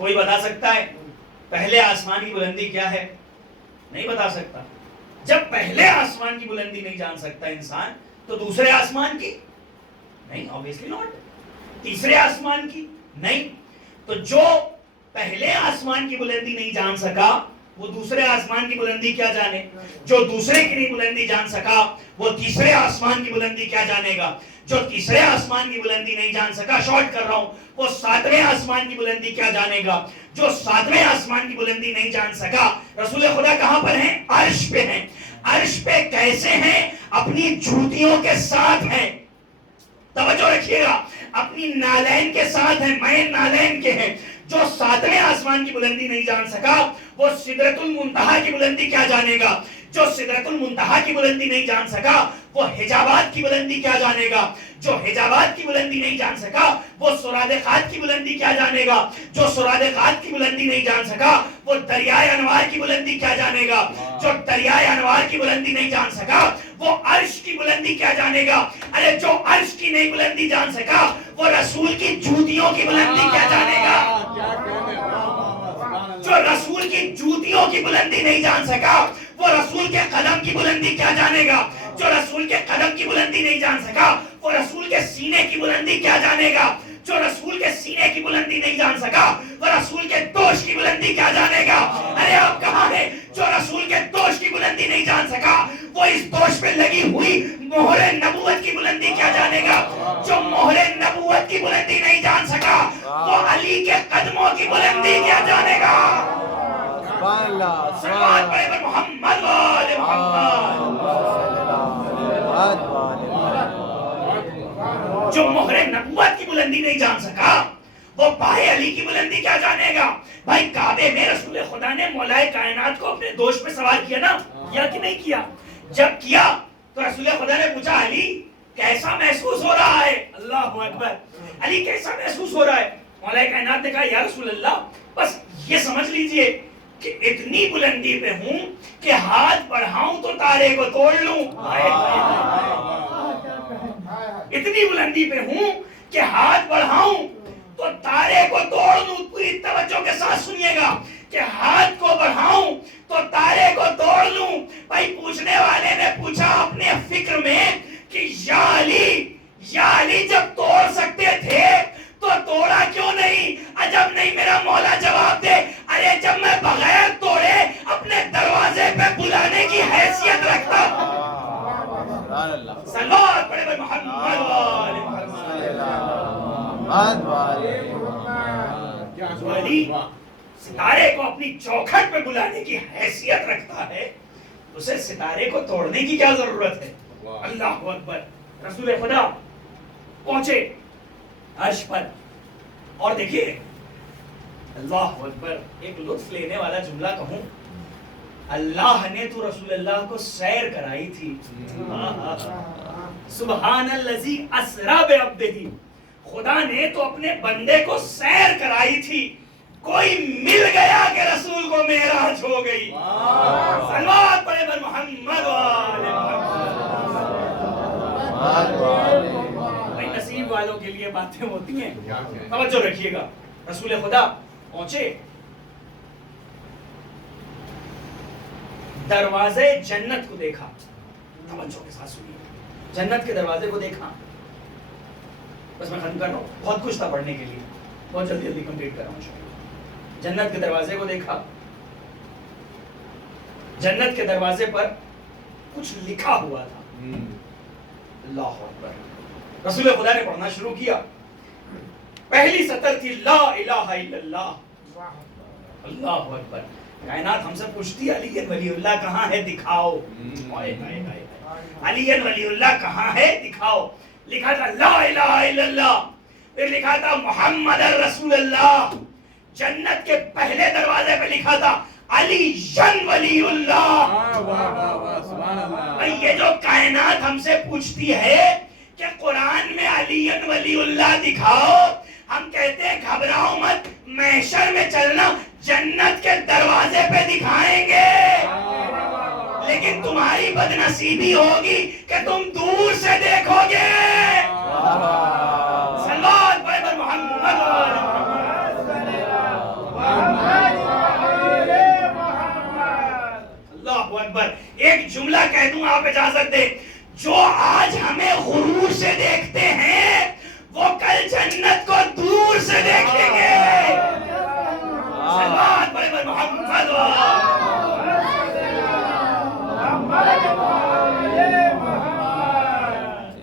کوئی بتا سکتا ہے پہلے آسمان کی بلندی کیا ہے؟ نہیں بتا سکتا. جب پہلے آسمان کی بلندی نہیں جان سکتا انسان تو دوسرے آسمان کی نہیں، obviously not. تیسرے آسمان کی نہیں. تو جو پہلے آسمان کی بلندی نہیں جان سکا وہ دوسرے آسمان کی بلندی کیا جانے؟ جو دوسرے کی نہیں بلندی جان سکا وہ تیسرے آسمان کی بلندی کیا جانے گا؟ جو تیسرے آسمان کی بلندی نہیں جان سکا، شارٹ کر رہا ہوں، وہ ساتویں آسمان کی بلندی کیا جانے گا؟ جو ساتویں آسمان کی بلندی نہیں جان سکا. رسول خدا کہاں پر ہیں؟ عرش پہ ہیں. عرش پہ کیسے ہیں؟ اپنی جوتیوں کے ساتھ ہیں. توجہ رکھیے گا، اپنی نالین کے ساتھ ہیں، مین نالین کے ہیں. جو ساتویں آسمان کی بلندی نہیں جان سکا وہ سدرۃ المنتہا کی بلندی کیا جانے گا؟ جو سدرۃ المنتہا کی بلندی نہیں جان سکا وہ حجابات کی بلندی کیا جانے گا؟ جو حجابات کی بلندی نہیں جان سکا وہ سرادقات کی بلندی کیا جانے گا؟ جو سرادقات کی بلندی نہیں جان سکا وہ دریائے انوار کی بلندی کیا جانے گا؟ جو دریائے انوار کی بلندی نہیں جان سکا وہ عرش کی بلندی کیا جانے گا؟ ارے جو عرش کی نہیں بلندی جان سکا وہ رسول کی جوتیوں کی بلندی کیا جانے گا؟ جو رسول کی جوتیوں کی بلندی نہیں جان سکا وہ رسول کے قدم کی بلندی کیا جانے گا؟ جو رسول کے قدم کی بلندی نہیں جان سکا وہ رسول کے سینے کی بلندی کیا جانے گا؟ جو رسول کے سینے کی بلندی نہیں جان سکا وہ رسول کے دوش کی بلندی کیا جانے گا؟ ارے آپ کہاں ہیں؟ جو رسول کے دوش کی بلندی نہیں جان سکا وہ اس دوش پہ لگی ہوئی مہر نبوت کی بلندی کیا جانے گا؟ جو مہر نبوت کی بلندی نہیں جان سکا وہ علی کے قدموں کی بلندی کیا جانے گا؟ صلوات پڑھے پر محمد وآل محمد. جو مہر نبوت کی بلندی نہیں جان سکا وہ پائے علی کی بلندی کیا جانے گا؟ بھائی کعبے میں رسول خدا نے مولا کائنات کو اپنے دوش پہ سوار کیا نا، کیا کہ نہیں کیا؟ جب کیا تو رسول خدا نے پوچھا علی کیسا محسوس ہو رہا ہے؟ اللہ اکبر. علی کیسا محسوس ہو رہا ہے؟ مولا کائنات نے کہا یا رسول اللہ بس یہ سمجھ لیجئے کہ اتنی بلندی پہ ہوں کہ ہاتھ بڑھاؤں تو تارے کو توڑ لوں. اتنی بلندی پہ ہوں کہ ہاتھ بڑھاؤں تو تارے کو توڑ لوں. پوری توجہ کے ساتھ سنیے گا کہ ہاتھ کو بڑھاؤں تو تارے کو توڑ لوں. بھائی پوچھنے والے نے پوچھا اپنے فکر میں کہ یا علی جب توڑ سکتے تھے تو توڑا کیوں نہیں؟ عجب نہیں میرا مولا جواب دے ارے جب میں بغیر توڑے اپنے دروازے پہ بلانے کی حیثیت رکھتا. صلوات پڑھے بھائی محمد وآل محمد. جو علی ستارے کو اپنی چوکھٹ پہ بلانے کی حیثیت رکھتا ہے اسے ستارے کو توڑنے کی کیا ضرورت ہے؟ اللہ اکبر. رسول خدا پہنچے عرش پر اور دیکھیے اللہ اکبر، ایک لطف لینے والا جملہ کہوں، اللہ نے تو رسول اللہ کو سیر کرائی تھی. سبحان الذی اسری بعبدہ، خدا نے تو اپنے بندے کو سیر کرائی تھی. کوئی مل گیا کہ رسول کو معراج ہو گئی. صلوات پڑھے پر محمد وآل محمد. نصیب والوں کے لیے باتیں ہوتی ہیں، توجہ رکھیے گا. رسول خدا پہنچے، دروازے جنت کو دیکھا. توجہ کے ساتھ سنیے، جنت کے دروازے کو دیکھا. بس میں ختم کر رہا ہوں، بہت کچھ تھا پڑھنے کے لیے، بہت جلدی جلدی کمپلیٹ کر رہا ہوں. جنت کے دروازے کو دیکھا. جنت کے دروازے پر کچھ لکھا ہوا تھا. اللہ اکبر. رسول خدا نے پڑھنا شروع کیا. پہلی سطر تھی لا الہ الا اللہ. اللہ اکبر. کائنات ہم سے پوچھتی علی ولی اللہ کہاں ہے دکھاؤ. علی ولی اللہ کہاں ہے دکھاؤ. لکھا تھا لا الہ الا اللہ، پھر لکھا تھا محمد رسول اللہ. جنت کے پہلے دروازے پہ لکھا تھا علی ولی اللہ. یہ جو کائنات ہم سے پوچھتی ہے کہ قرآن میں علی ولی اللہ دکھاؤ، ہم کہتے ہیں گھبراؤ مت، محشر میں چلنا، جنت کے دروازے پہ دکھائیں گے. لیکن تمہاری بدنصیبی ہوگی کہ تم دور سے دیکھو گے. صلوات پڑھے پر محمد کہہ دوں آپ اجازت دے، جو آج ہمیں غرور سے دیکھتے ہیں وہ کل جنت کو دور سے دیکھیں گے. سلوات بڑے بڑے محمد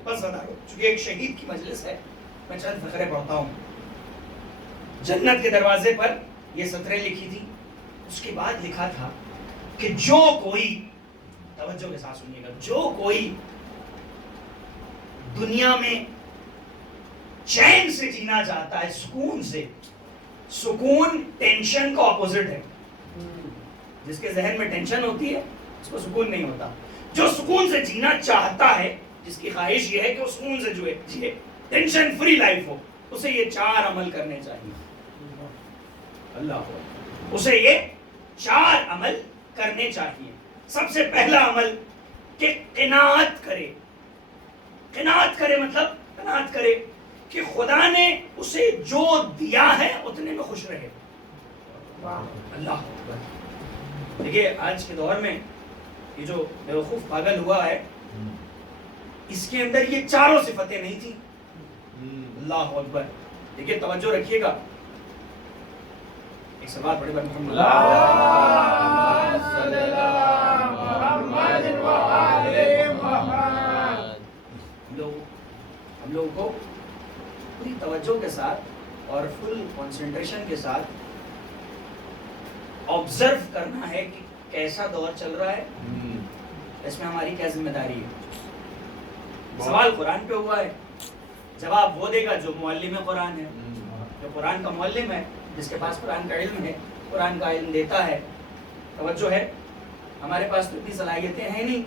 بس بتا دو. چونکہ ایک شہید کی مجلس ہے میں چند فقرے پڑھتا ہوں. جنت کے دروازے پر یہ سطریں لکھی تھی. اس کے بعد لکھا تھا کہ جو کوئی، توجہ کے ساتھ سنیے گا، جو کوئی دنیا میں چین سے جینا چاہتا ہے، سکون سے، سکون ٹینشن کا اپوزٹ ہے. جس کے ذہن میں ٹینشن ہوتی ہے اس کو سکون نہیں ہوتا. جو سکون سے جینا چاہتا ہے، جس کی خواہش یہ ہے کہ وہ سکون سے جیے، ٹینشن فری لائف ہو، اسے یہ 4 عمل کرنے چاہیے. اللہ، اسے یہ 4 عمل کرنے چاہیے. سب سے پہلا عمل کہ قناعت کرے. قناعت کرے مطلب قناعت کرے کہ خدا نے اسے جو دیا ہے اتنے میں خوش رہے. اللہ. دیکھیے آج کے دور میں یہ جو بیوقوف پاگل ہوا ہے، اس کے اندر یہ 4 صفتیں نہیں تھی. اللہ اکبر. دیکھیے توجہ رکھیے گا. ایک سوال بڑے بڑے محمد ہم لوگوں کو پوری توجہ کے ساتھ اور فل کنسنٹریشن کے ساتھ آبزرو کرنا ہے کہ کیسا دور چل رہا ہے، اس میں ہماری کیا ذمہ داری ہے. سوال قرآن پہ ہوا ہے، جواب وہ دے گا جو معلم قرآن ہے، جو قرآن کا معلم ہے، جس کے پاس قرآن کا علم ہے، قرآن کا علم دیتا ہے. توجہ ہے. ہمارے پاس تو اتنی صلاحیتیں ہیں نہیں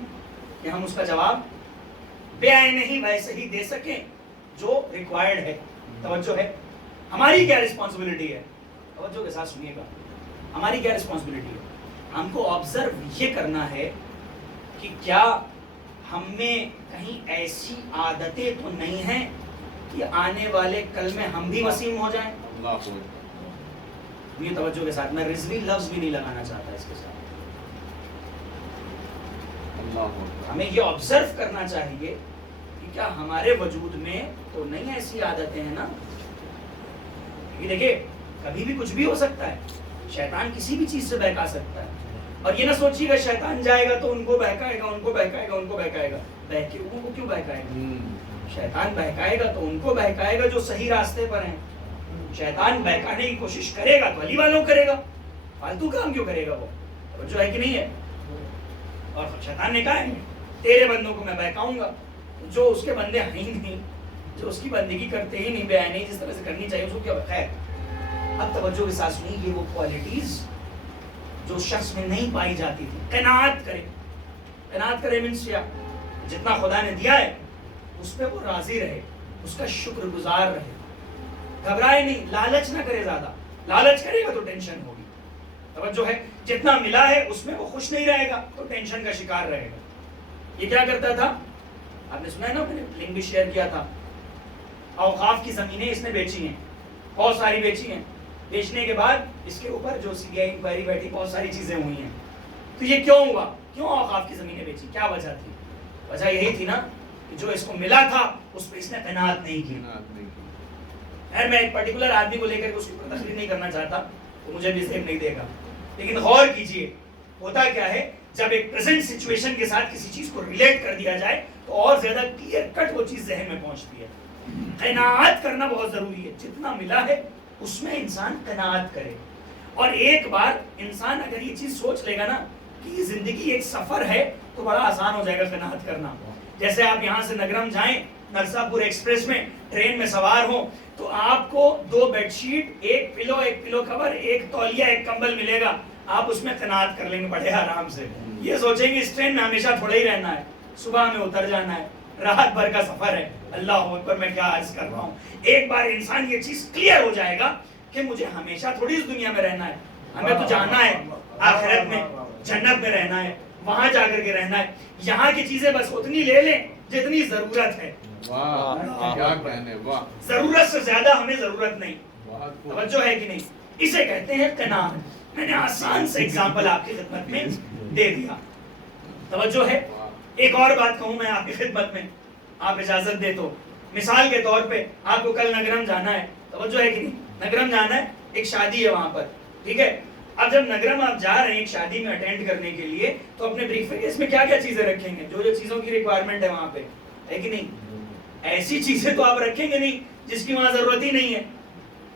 کہ ہم اس کا جواب بے نہیں ویسے ہی دے سکیں جو ریکوائرڈ ہے. توجہ ہے. ہماری کیا رسپانسبلٹی ہے؟ توجہ کے ساتھ سنیے گا. ہماری کیا رسپانسبلٹی ہے؟ ہم کو آبزرو یہ کرنا ہے کہ کیا ہم میں کہیں ایسی عادتیں تو نہیں ہیں کہ آنے والے کل میں ہم بھی وسیم ہو جائیں. یہ توجہ کے ساتھ، میں رضوی لفظ بھی نہیں لگانا چاہتا اس کے ساتھ. ہمیں یہ آبزرو کرنا چاہیے کہ کیا ہمارے وجود میں تو نہیں ایسی عادتیں ہیں نا. یہ دیکھیں کبھی بھی کچھ بھی ہو سکتا ہے. شیطان کسی بھی چیز سے بہکا سکتا ہے. اور یہ نہ سوچیے گا شیطان جائے گا تو ان کو بہکائے گا، ان کو بہکائے گا، ان کو بہکائے گا. بہکے ان کو کیوں بہکائے گا؟ شیطان بہکائے گا تو ان کو بہکائے گا جو صحیح راستے پر ہیں. شیطان بہکانے کی کوشش کرے گا تو علی والوں کرے گا. فالتو کام کیوں کرے گا وہ؟ جو ہے کہ نہیں ہے. اور شیطان نے کہا ہے تیرے بندوں کو میں بہکاؤں گا. جو اس کے بندے ہیں ہی نہیں، جو اس کی بندگی کرتے ہی نہیں، بیان نہیں جس طرح سے کرنی چاہیے، اس کو کیا خیر. اب توجہ کے ساتھ سنیے، یہ وہ کوالٹیز جو شخص میں نہیں پائی جاتی تھی. قناعت کرے. قناعت کرے مینس کیا؟ جتنا خدا نے دیا ہے اس پہ وہ راضی رہے، اس کا شکر گزار رہے، گھبرائے نہیں، لالچ نہ کرے. زیادہ لالچ کرے گا تو ٹینشن ہوگی. توجہ ہے. جتنا ملا ہے اس میں وہ خوش نہیں رہے گا تو ٹینشن کا شکار رہے گا. یہ کیا کرتا تھا؟ آپ نے سنا ہے نا، میں نے لنک بھی شیئر کیا تھا. اوقاف کی زمینیں اس نے بیچی ہیں، بہت ساری بیچی ہیں. بیچنے کے بعد اس کے اوپر جو سی بی آئی انکوائری بیٹھی، بہت ساری چیزیں ہوئی ہیں. تو یہ کیوں ہوا؟ کیوں اوقاف کی زمینیں بیچی؟ کیا وجہ تھی؟ وجہ یہی تھی نا کہ جو اس کو ملا تھا اس پہ اس نے قناعت نہیں کی. خیر میں ایک پرٹیکولر آدمی کو لے کر اس کی تقریر نہیں کرنا چاہتا، تو مجھے بھی زیب نہیں دے گا. لیکن غور کیجئے ہوتا کیا ہے، جب ایک پریزنٹ سچویشن کے ساتھ کسی چیز کو ریلیٹ کر دیا جائے تو اور زیادہ کلیئر کٹ وہ چیز ذہن میں پہنچتی ہے. قناعت کرنا بہت ضروری ہے. جتنا ملا ہے اس میں انسان قناعت کرے. اور ایک بار انسان اگر یہ چیز سوچ لے گا نا کہ یہ زندگی ایک سفر ہے تو بڑا آسان ہو جائے گا قناعت کرنا. جیسے آپ یہاں سے نگرم جائیں، نرساپور ایکسپریس میں ٹرین میں سوار ہوں تو آپ کو 2 بیڈ شیٹ، ایک پلو کور، ایک تولیہ، ایک کمبل ملے گا. آپ اس میں قناعت کر لیں گے بڑے آرام سے. یہ سوچیں گے اس ٹرین میں ہمیشہ تھوڑا ہی رہنا ہے، صبح میں اتر جانا ہے، رات بھر کا سفر ہے. اللہ اکبر، میں کیا عرض کر رہا ہوں. ایک بار انسان یہ چیز کلیئر ہو جائے گا کہ مجھے ہمیشہ تھوڑی اس دنیا میں رہنا ہے، ہمیں تو جانا ہے آخرت میں، جنت میں رہنا ہے، وہاں جا کر کے رہنا ہے. یہاں کی چیزیں بس اتنی لے لیں جتنی ضرورت ہے. ضرورت سے زیادہ ہمیں ضرورت نہیں. توجہ ہے کہ نہیں؟ اسے کہتے ہیں قناعت. میں نے آسان سے اگزامپل آپ کی خدمت میں دے دیا. توجہ ہے. ایک اور بات کہوں میں آپ کی خدمت میں، آپ اجازت دے تو. مثال کے طور پہ آپ کو کل نگرم جانا ہے، توجہ ہے کہ نہیں؟ نگرم جانا ہے، ایک شادی ہے وہاں پر، ٹھیک ہے. اب جب نگرم آپ جا رہے ہیں ایک شادی میں اٹینڈ کرنے کے لیے، تو اپنے بریف کیس میں کیا کیا چیزیں رکھیں گے؟ جو چیزوں کی ریکوائرمنٹ ہے وہاں پہ، ہے کہ نہیں؟ ایسی چیزیں تو آپ رکھیں گے نہیں جس کی وہاں ضرورت ہی نہیں ہے.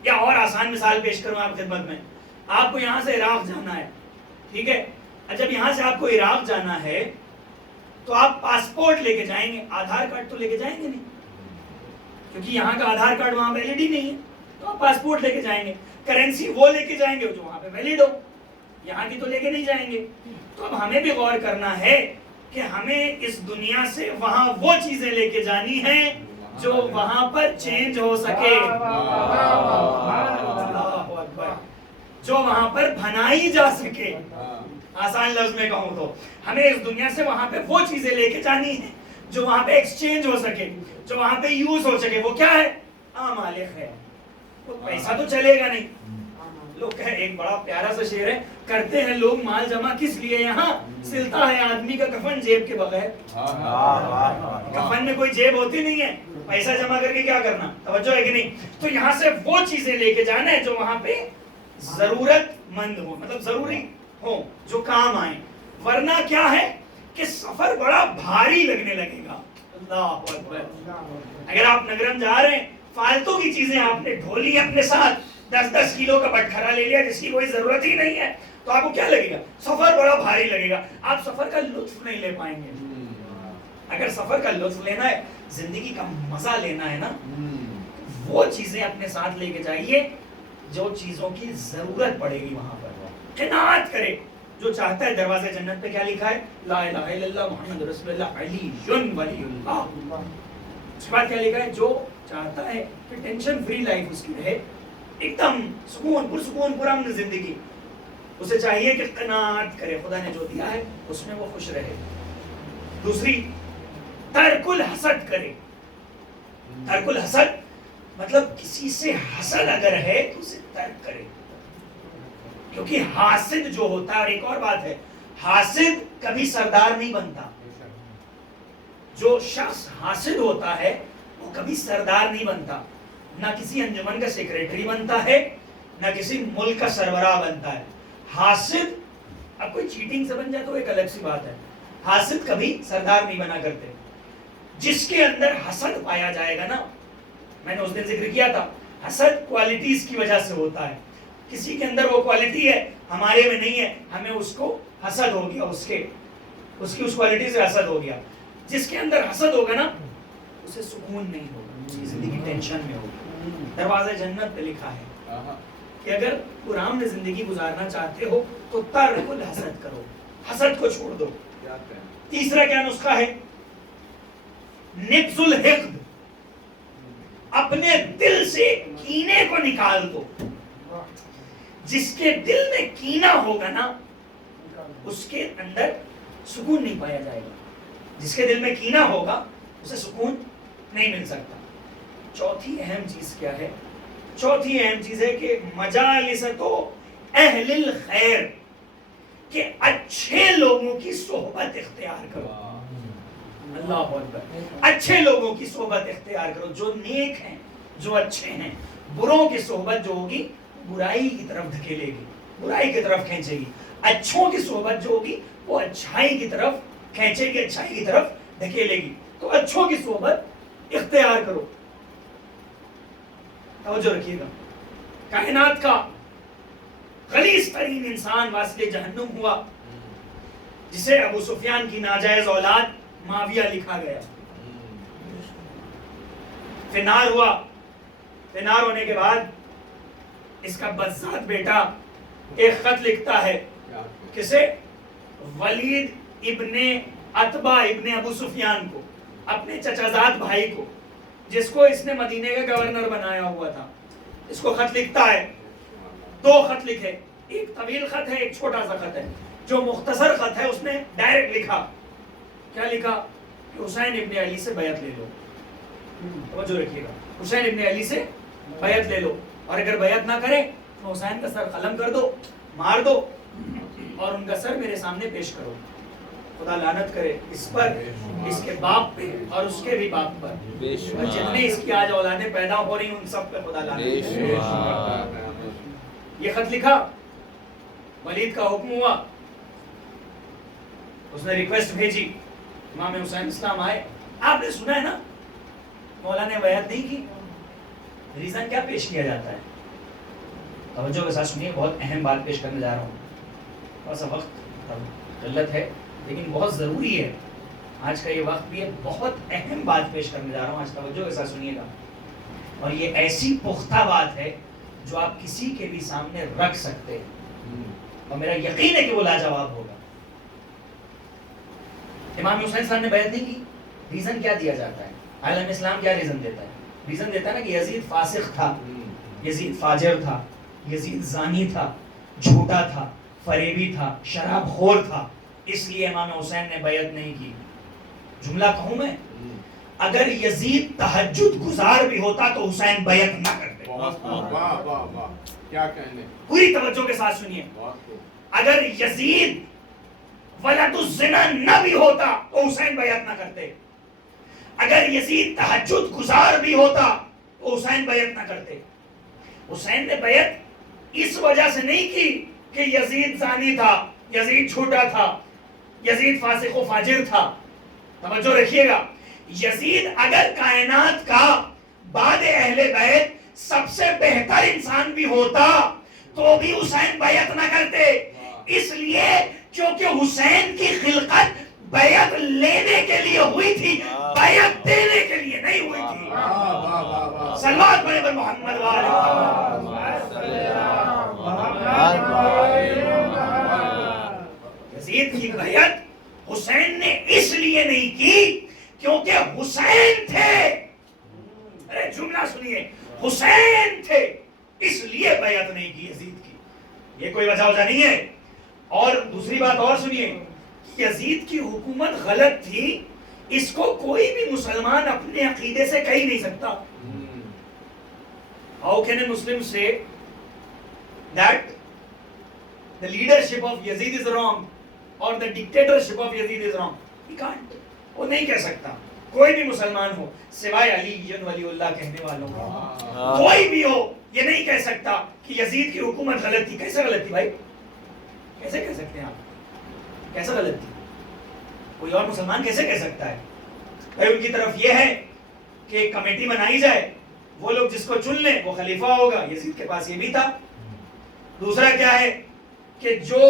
یا اور آسان مثال پیش کروں آپ خدمت میں، آپ کو یہاں سے عراق جانا ہے، ٹھیک ہے. جب یہاں سے آپ کو عراق جانا ہے تو آپ پاسپورٹ لے کے جائیں گے، آدھار کارڈ تو لے کے جائیں گے نہیں، کیونکہ یہاں کا آدھار کارڈ وہاں ویلڈ ہی نہیں ہے. تو آپ پاسپورٹ لے کے جائیں گے، کرنسی وہ لے کے جائیں گے جو وہاں پہ ویلڈ ہو، یہاں کی تو لے کے نہیں جائیں گے. تو اب ہمیں بھی غور کرنا ہے کہ ہمیں اس دنیا سے وہاں وہ چیزیں لے کے جانی ہیں جو وہاں پر چینج ہو سکے، جو وہاں پر بنائی جا سکے. آسان لفظ میں کہوں تو ہمیں اس دنیا سے وہاں پہ وہ چیزیں لے کے جانی ہیں جو وہاں پہ ایکسچینج ہو سکے، جو وہاں پہ یوز ہو سکے. وہ کیا ہے؟ اعمال خیر. وہ پیسہ تو چلے گا نہیں. لوگ کہے، ایک بڑا پیارا سا شعر ہے، کرتے ہیں لوگ مال جمع کس لیے یہاں، سلتا ہے آدمی کا کفن جیب کے بغیر. کفن میں کوئی جیب ہوتی نہیں ہے، پیسہ جمع کر کے کیا کرنا. توجہ ہے کہ نہیں؟ تو یہاں سے وہ چیزیں لے کے جانا ہے جو وہاں پہ ضرورت مند ہو، مطلب ضروری ہو، جو کام آئیں. ورنہ کیا ہے کہ سفر بڑا بھاری لگنے لگے گا. اللہ اکبر. اگر آپ نگرم جا رہے ہیں، فالتو کی چیزیں آپ نے ڈھولی اپنے ساتھ، 10-10 کلو کا بٹخرا لے لیا جس کی کوئی ضرورت ہی نہیں ہے، تو آپ کو کیا لگے گا؟ سفر بڑا بھاری لگے گا. آپ سفر کا لطف نہیں لے پائیں گے. اگر سفر کا لطف لینا ہے، زندگی کا مزہ لینا ہے نا، وہ چیزیں اپنے ساتھ لے کے جائیے جو چیزوں کی ضرورت پڑے گی وہاں پر. قناعت کرے. جو چاہتا ہے، دروازے جنت پہ کیا لکھا ہے؟ لا الہ الا اللہ محمد رسول اللہ علی ولی اللہ. اس کے بعد کیا لکھا ہے؟ جو چاہتا ہے کہ ٹینشن فری لائف اس کی رہے، ایک دم سکون، پرسکون، پرامن زندگی، اسے چاہیے کہ قناعت کرے، خدا نے جو دیا ہے اس میں وہ خوش رہے. دوسری، ترک الحسد کرے. ترک الحسد مطلب کسی سے حسد اگر ہے تو اسے ترک کرے، کیونکہ حاسد جو ہوتا ہے، اور ایک اور بات ہے، حاسد کبھی سردار نہیں بنتا. جو شخص حاسد ہوتا ہے وہ کبھی سردار نہیں بنتا، نہ کسی انجمن کا سیکریٹری بنتا ہے، نہ کسی ملک کا سربراہ بنتا ہے. حاسد، اب کوئی چیٹنگ سے بن جائے تو ایک الگ سی بات ہے، حاسد کبھی سردار نہیں بنا کرتے. جس کے اندر حسد پایا جائے گا نا، میں نے اس دن ذکر کیا تھا، حسد کوالٹیز کی وجہ سے ہوتا ہے. کسی کے اندر وہ کوالٹی ہے، ہمارے میں نہیں ہے، ہمیں اس کو حسد ہو گیا، اس کی اس کوالٹی سے حسد ہو گیا. جس کے اندر حسد ہوگا نا، اسے سکون نہیں ہوگا، زندگی ٹینشن میں ہوگی. دروازے جنت پہ لکھا ہے کہ اگر پرامن زندگی گزارنا چاہتے ہو تو ترک الحسد کرو، حسد کو چھوڑ دو. تیسرا کیا نسخہ ہے؟ نبذ الحقد. اپنے دل سے کینے کو نکال دو. جس کے دل میں کینہ ہوگا نا، اس کے اندر سکون نہیں پایا جائے گا. جس کے دل میں کینہ ہوگا اسے سکون نہیں مل سکتا. چوتھی اہم چیز کیا ہے؟ چوتھی اہم چیز ہے کہ مجالسۃ اہل الخیر، کہ اچھے لوگوں کی صحبت اختیار کرو. اللہ اکبر. اچھے لوگوں کی صحبت اختیار کرو، جو نیک ہیں، جو اچھے ہیں. بروں کی صحبت جو ہوگی برائی کی طرف دھکیلے گی، برائی کی طرف کھینچے گی. اچھوں کی صحبت جو ہوگی وہ اچھائی کی طرف کھینچے گی، اچھائی کی طرف دھکیلے گی. تو اچھوں کی صحبت اختیار کرو. توجہ رکھیے گا، کائنات کا غلیظ ترین انسان واسل جہنم ہوا، جسے ابو سفیان کی ناجائز اولاد معاویہ لکھا گیا. فنار ہوا. فنار ہونے کے بعد اس کا بزاد بیٹا ایک خط لکھتا ہے. کسے؟ ولید ابن عتبہ ابن ابو سفیان کو، اپنے چچازاد بھائی کو، جس کو اس نے مدینے کا گورنر بنایا ہوا تھا. اس کو خط لکھتا ہے. دو خط لکھے، ایک طویل خط ہے، ایک چھوٹا سا خط ہے. جو مختصر خط ہے اس نے ڈائریکٹ لکھا. کیا لکھا؟ کہ حسین ابن علی سے بیعت لے لو. توجہ رکھیے گا، حسین ابن علی سے بیعت لے لو، اور اگر بیعت نہ کرے تو حسین کا سر قلم کر دو، مار دو، اور ان کا سر میرے سامنے پیش کرو. خدا لعنت کرے اس پر، اس کے باپ پہ اور اس کے بھی باپ پر، اور جتنے اس کی آج اولادیں پیدا ہو رہی ہیں ان سب پہ خدا لعنت کرے۔ یہ خط لکھا، ولید کا حکم ہوا، اس نے ریکویسٹ بھیجی، امام حسین اسلام آئے۔ آپ نے سنا ہے نا مولا نے بیعت نہیں کی، ریزن کیا پیش کیا جاتا ہے؟ توجہ کے ساتھ سنیے، بہت اہم بات پیش کرنے جا رہا ہوں، تھوڑا سا وقت قلت ہے لیکن بہت ضروری ہے، آج کا یہ وقت بھی ہے، بہت اہم بات پیش کرنے جا رہا ہوں، آج توجہ کے ساتھ سنیے گا، اور یہ ایسی پختہ بات ہے جو آپ کسی کے بھی سامنے رکھ سکتے ہیں اور میرا یقین ہے کہ وہ لاجواب ہوگا۔ امام حسین صاحب نے بیعت نہیں کی، ریزن کیا دیا جاتا ہے؟ عالم اسلام کیا ریزن دیتا ہے؟ ریزن دیتا ہے نا کہ یزید فاسق تھا، یزید فاجر تھا، یزید زانی تھا، جھوٹا تھا، فریبی تھا، شراب خور تھا، اس لیے امام حسین نے بیعت نہیں کی۔ جملہ کہوں میں، اگر یزید تہجد گزار بھی ہوتا تو حسین بیعت نہ کرتے۔ کیا کہنے، پوری توجہ کے ساتھ سنیے، اگر یزید ولد الزنا نہ بھی ہوتا تو حسین بیعت نہ کرتے، اگر یزید تہجد گزار بھی ہوتا تو حسین بیعت نہ کرتے۔ حسین نے بیعت اس وجہ سے نہیں کی کہ یزید زانی تھا، یزید جھوٹا تھا، یزید فاسق و فاجر تھا۔ توجہ رکھیے گا، یزید اگر کائنات کا بعد اہل بیت سب سے بہتر انسان بھی ہوتا تو بھی حسین بیعت نہ کرتے، اس لیے کیونکہ حسین کی خلقت بیعت لینے کے لیے ہوئی تھی، بیعت دینے کے لیے نہیں ہوئی تھی۔ صلوات پڑھیں پر محمد وآلہ محمد۔ یزید کی بیعت حسین نے اس لیے نہیں کی کیونکہ حسین تھے، ارے جملہ سنیے، حسین تھے اس لیے بیعت نہیں کی یزید کی، یہ کوئی وجہ نہیں ہے۔ اور دوسری بات اور سنیے، یزید کی حکومت غلط تھی، اس کو کوئی بھی مسلمان اپنے عقیدے سے کہہ نہیں سکتا۔ How can a Muslim say that the leadership of Yazid is wrong or the dictatorship of Yazid is wrong? He can't. وہ نہیں کہہ سکتا، کوئی بھی مسلمان ہو سوائے علی ولی اللہ کہنے والوں، کوئی بھی ہو یہ نہیں کہہ سکتا کہ یزید کی حکومت غلط تھی۔ کیسے غلط تھی بھائی؟ کیسے کہہ سکتے ہیں آپ؟ کیسے غلط تھی؟ کوئی اور مسلمان کیسے کہہ سکتا ہے؟ بھائی ان کی طرف یہ ہے کہ ایک کمیٹی بنائی جائے، وہ لوگ جس کو چن لیں وہ خلیفہ ہوگا، یزید کے پاس یہ بھی تھا۔ دوسرا کیا ہے کہ جو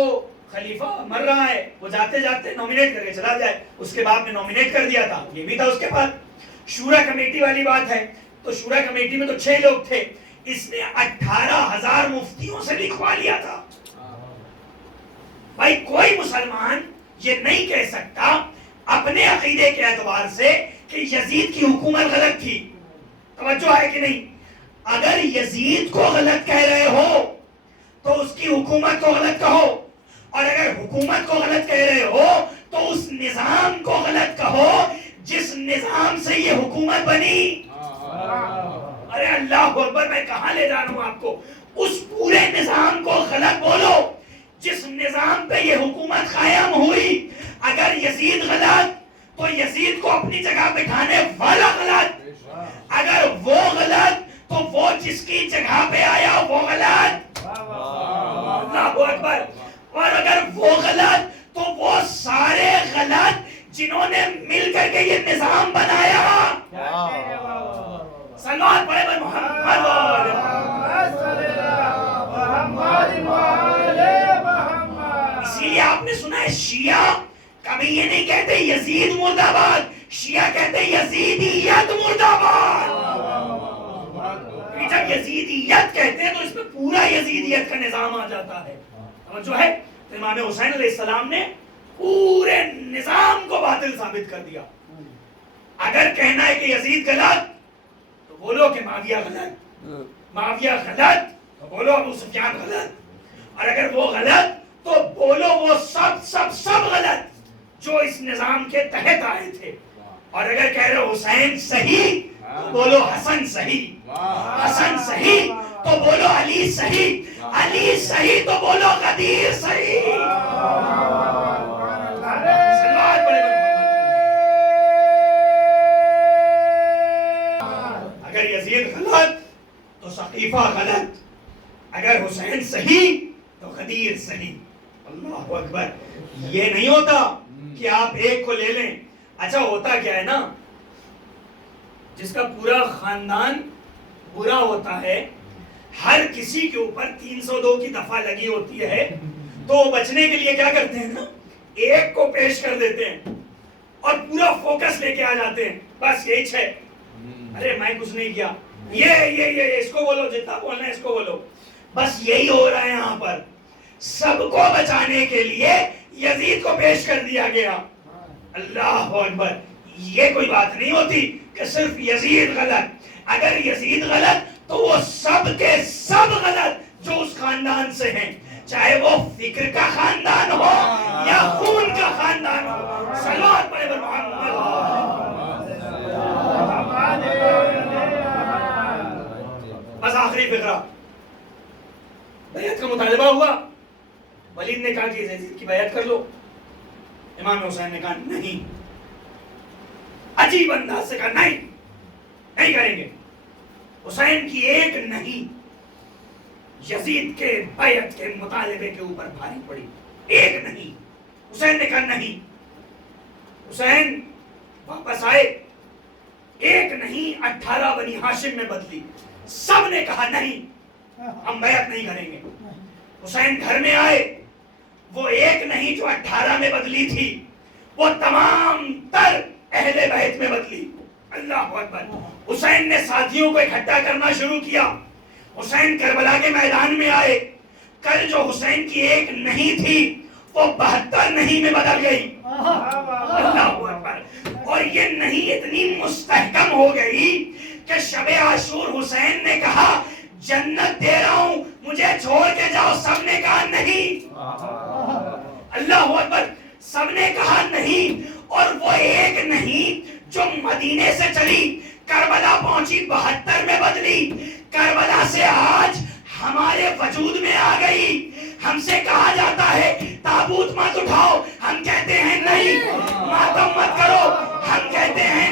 خلیفہ مر رہا ہے وہ جاتے جاتے نومینیٹ کر کے چلا جائے، اس کے بعد میں نومینیٹ کر دیا تھا، یہ بھی تھا اس کے پاس۔ شورا کمیٹی والی بات ہے تو شورا کمیٹی میں تو 6 لوگ تھے، اس نے 18,000 مفتیوں سے لکھوا لیا تھا۔ بھائی کوئی مسلمان یہ نہیں کہہ سکتا اپنے عقیدے کے اعتبار سے کہ یزید کی حکومت غلط تھی۔ توجہ ہے کہ نہیں؟ اگر یزید کو غلط کہہ رہے ہو تو اس کی حکومت کو غلط کہو، اور اگر حکومت کو غلط کہہ رہے ہو تو اس نظام کو غلط کہو جس نظام سے یہ حکومت بنی۔ ارے اللہ اکبر، میں کہاں لے جا رہا ہوں آپ کو؟ اس پورے نظام کو غلط بولو جس نظام پہ یہ حکومت قائم ہوئی۔ اگر یزید غلط تو یزید کو اپنی جگہ بٹھانے والا غلط، اگر وہ غلط تو وہ جس کی جگہ پہ آیا وہ غلط۔ اللہ اکبر۔ اور اگر وہ غلط تو وہ سارے غلط جنہوں نے مل کر کے یہ نظام بنایا۔ صلوات پڑھے بھائی محمد اسی لیے آپ نے سنا ہے شیعہ کبھی یہ نہیں کہتے یزید مرد آباد، شیعہ کہتے یزیدیت مرد آباد۔ جب یزیدیت کہتے ہیں تو اس میں پورا یزیدیت کا نظام آ جاتا ہے۔ جو ہے امام حسین علیہ السلام نے پورے نظام کو باطل ثابت کر دیا۔ اگر کہنا ہے کہ یزید غلط تو بولو کہ معاویہ غلط، معاویہ غلط تو بولو ابو سفیان غلط، اور اگر وہ غلط تو بولو وہ سب غلط جو اس نظام کے تحت آئے تھے، اور اگر کہہ رہے حسین صحیح تو بولو حسن صحیح، حسن صحیح تو بولو علی صحیح، علی صحیح تو بولو غدیر صحیح۔ لطیفہ غلط، اگر حسین صحیح تو غدیر صحیح. اللہ اکبر. یہ نہیں ہوتا کہ آپ ایک کو لے لیں. اچھا ہوتا کیا ہے نا، جس کا پورا خاندان برا ہوتا ہے، ہر کسی کے اوپر 302 کی دفعہ لگی ہوتی ہے، تو بچنے کے لیے کیا کرتے ہیں نا، ایک کو پیش کر دیتے ہیں اور پورا فوکس لے کے آ جاتے ہیں. بس یہی ہے، ارے میں کچھ نہیں کیا، یہ اس کو بولو، جتنا بولنا ہے اس کو بولو. بس یہی ہو رہا ہے یہاں پر. سب کو بچانے کے لیے یزید کو پیش کر دیا گیا. اللہ اکبر. یہ کوئی بات نہیں ہوتی کہ صرف یزید غلط. اگر یزید غلط تو وہ سب کے سب غلط جو اس خاندان سے ہیں، چاہے وہ فکر کا خاندان ہو یا خون کا خاندان ہو. صلوات پڑھے بر محمد. بس آخری فقرہ، بیعت کا مطالبہ ہوا. ولید نے کہا کہ یزید کی بیعت کر لو. امام حسین نے کہا نہیں. عجیب انداز سے کہا نہیں کریں گے. حسین کی ایک نہیں یزید کے بیعت کے مطالبے کے اوپر بھاری پڑی. ایک نہیں. حسین نے کہا نہیں. حسین واپس آئے. ایک نہیں 18 بنی ہاشم میں بدلی. سب نے کہا نہیں، ہم بیعت نہیں کریں گے. حسین گھر میں آئے. وہ ایک نہیں جو 18 میں بدلی تھی، وہ تمام تر اہل بیت میں بدلی. اللہ اکبر. حسین نے ساتھیوں کو اکٹھا کرنا شروع کیا. حسین کربلا کے میدان میں آئے. کل جو حسین کی ایک نہیں تھی وہ 72 نہیں میں بدل گئی. اللہ اکبر. اور یہ نہیں اتنی مستحکم ہو گئی کہ شب عاشور حسین نے کہا جنت دے رہا ہوں، مجھے چھوڑ کے جاؤ. سب نے کہا نہیں. اللہ اکبر. سب نے کہا نہیں. اور وہ ایک نہیں جو مدینے سے چلی کربلا پہنچی 72 میں بدلی. کربلا سے آج ہمارے وجود میں آ گئی. ہم سے کہا جاتا ہے تابوت مت اٹھاؤ، ہم کہتے ہیں نہیں. ماتم مت کرو، ہم کہتے ہیں